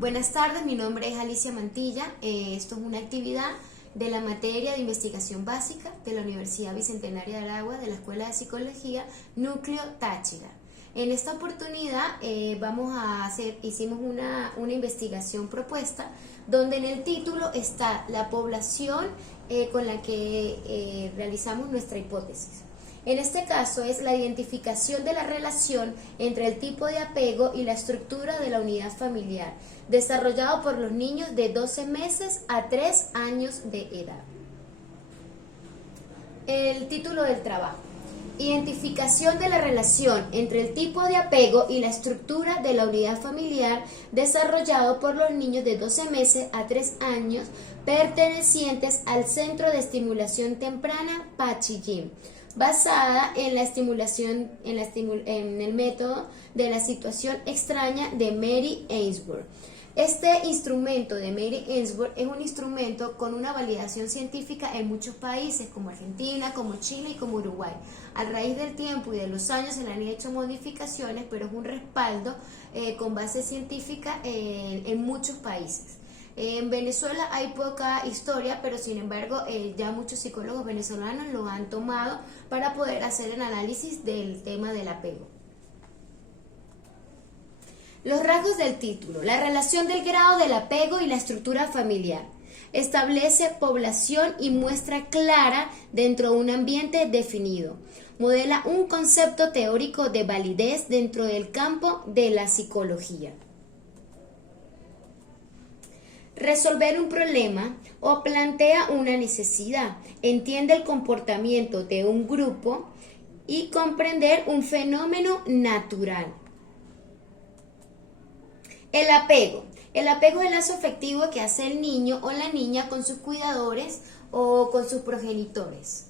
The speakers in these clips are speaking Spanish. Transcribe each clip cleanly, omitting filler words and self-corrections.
Buenas tardes, mi nombre es Alicia Mantilla. Esto es una actividad de la materia de investigación básica de la Universidad Bicentenaria de Aragua, de la Escuela de Psicología, Núcleo Táchira. En esta oportunidad hicimos una investigación propuesta donde en el título está la población con la que realizamos nuestra hipótesis. En este caso es la identificación de la relación entre el tipo de apego y la estructura de la unidad familiar, desarrollado por los niños de 12 meses a 3 años de edad. El título del trabajo: identificación de la relación entre el tipo de apego y la estructura de la unidad familiar, desarrollado por los niños de 12 meses a 3 años, pertenecientes al Centro de Estimulación Temprana Pachijim, basada en la estimulación en el método de la situación extraña de Mary Ainsworth. Este instrumento de Mary Ainsworth es un instrumento con una validación científica en muchos países como Argentina, como Chile y como Uruguay. A raíz del tiempo y de los años se le han hecho modificaciones, pero es un respaldo con base científica en muchos países. En Venezuela hay poca historia, pero sin embargo ya muchos psicólogos venezolanos lo han tomado para poder hacer el análisis del tema del apego. Los rasgos del título: la relación del grado del apego y la estructura familiar. Establece población y muestra clara dentro de un ambiente definido. Modela un concepto teórico de validez dentro del campo de la psicología. Resolver un problema o plantea una necesidad. Entiende el comportamiento de un grupo y comprender un fenómeno natural. El apego. El apego es el lazo afectivo que hace el niño o la niña con sus cuidadores o con sus progenitores.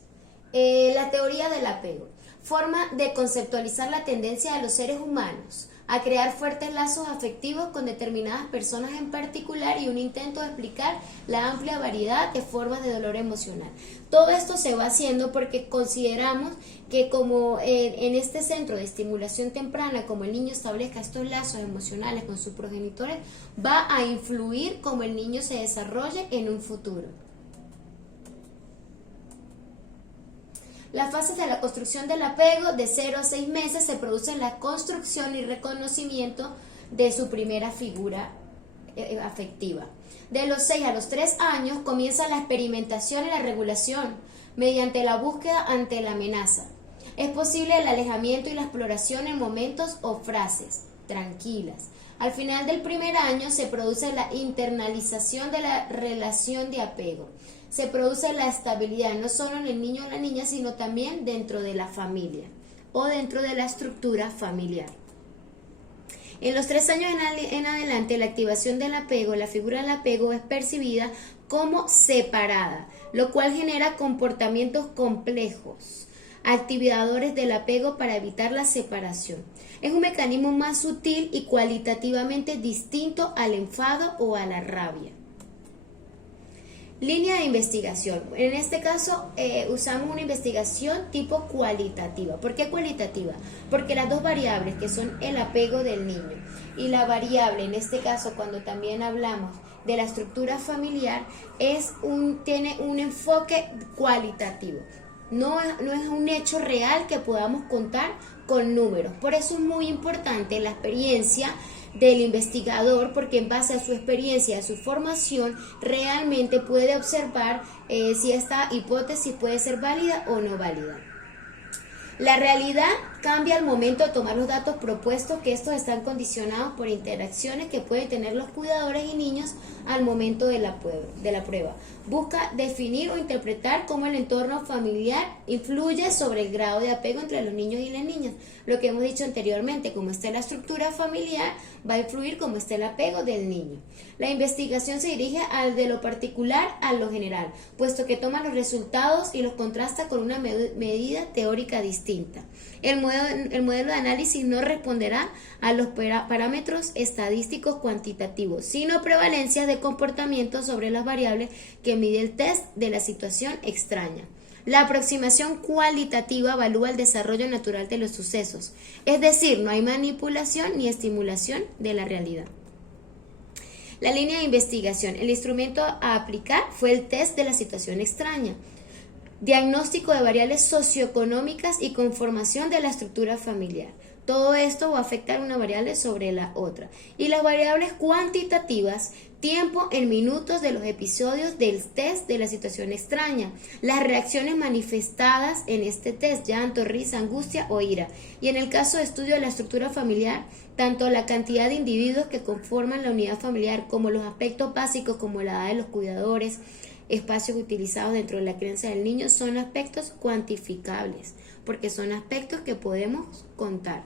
La teoría del apego. Forma de conceptualizar la tendencia de los seres humanos a crear fuertes lazos afectivos con determinadas personas en particular y un intento de explicar la amplia variedad de formas de dolor emocional. Todo esto se va haciendo porque consideramos que como en este centro de estimulación temprana, como el niño establezca estos lazos emocionales con sus progenitores, va a influir cómo el niño se desarrolle en un futuro. Las fases de la construcción del apego: de 0 a 6 meses se produce la construcción y reconocimiento de su primera figura afectiva. De los 6 a los 3 años comienza la experimentación y la regulación mediante la búsqueda ante la amenaza. Es posible el alejamiento y la exploración en momentos o frases tranquilas. Al final del primer año se produce la internalización de la relación de apego. Se produce la estabilidad no solo en el niño o la niña, sino también dentro de la familia o dentro de la estructura familiar. En los 3 años en adelante, la activación del apego, la figura del apego es percibida como separada, lo cual genera comportamientos complejos, activadores del apego para evitar la separación. Es un mecanismo más sutil y cualitativamente distinto al enfado o a la rabia. Línea de investigación. En este caso usamos una investigación tipo cualitativa. ¿Por qué cualitativa? Porque las dos variables que son el apego del niño y la variable, en este caso cuando también hablamos de la estructura familiar, tiene un enfoque cualitativo. No es un hecho real que podamos contar con números. Por eso es muy importante la experiencia del investigador, porque en base a su experiencia, a su formación, realmente puede observar si esta hipótesis puede ser válida o no válida. La realidad cambia al momento de tomar los datos propuestos, que estos están condicionados por interacciones que pueden tener los cuidadores y niños al momento de la prueba. Busca definir o interpretar cómo el entorno familiar influye sobre el grado de apego entre los niños y las niñas. Lo que hemos dicho anteriormente, como está la estructura familiar, va a influir cómo está el apego del niño. La investigación se dirige de lo particular a lo general, puesto que toma los resultados y los contrasta con una medida teórica distinta. El modelo de análisis no responderá a los parámetros estadísticos cuantitativos, sino prevalencias de comportamiento sobre las variables que mide el test de la situación extraña. La aproximación cualitativa evalúa el desarrollo natural de los sucesos, es decir, no hay manipulación ni estimulación de la realidad. La línea de investigación. El instrumento a aplicar fue el test de la situación extraña. Diagnóstico de variables socioeconómicas y conformación de la estructura familiar. Todo esto va a afectar una variable sobre la otra. Y las variables cuantitativas, tiempo en minutos de los episodios del test de la situación extraña, las reacciones manifestadas en este test, llanto, risa, angustia o ira. Y en el caso de estudio de la estructura familiar, tanto la cantidad de individuos que conforman la unidad familiar como los aspectos básicos como la edad de los cuidadores, espacios utilizados dentro de la crianza del niño son aspectos cuantificables, porque son aspectos que podemos contar.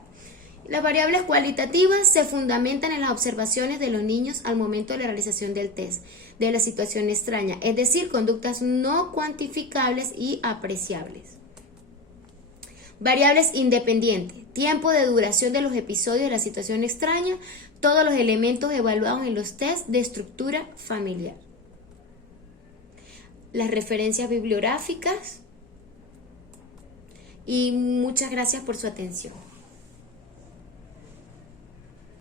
Las variables cualitativas se fundamentan en las observaciones de los niños al momento de la realización del test de la situación extraña, es decir, conductas no cuantificables y apreciables. Variables independientes, tiempo de duración de los episodios de la situación extraña, todos los elementos evaluados en los tests de estructura familiar. Las referencias bibliográficas y muchas gracias por su atención.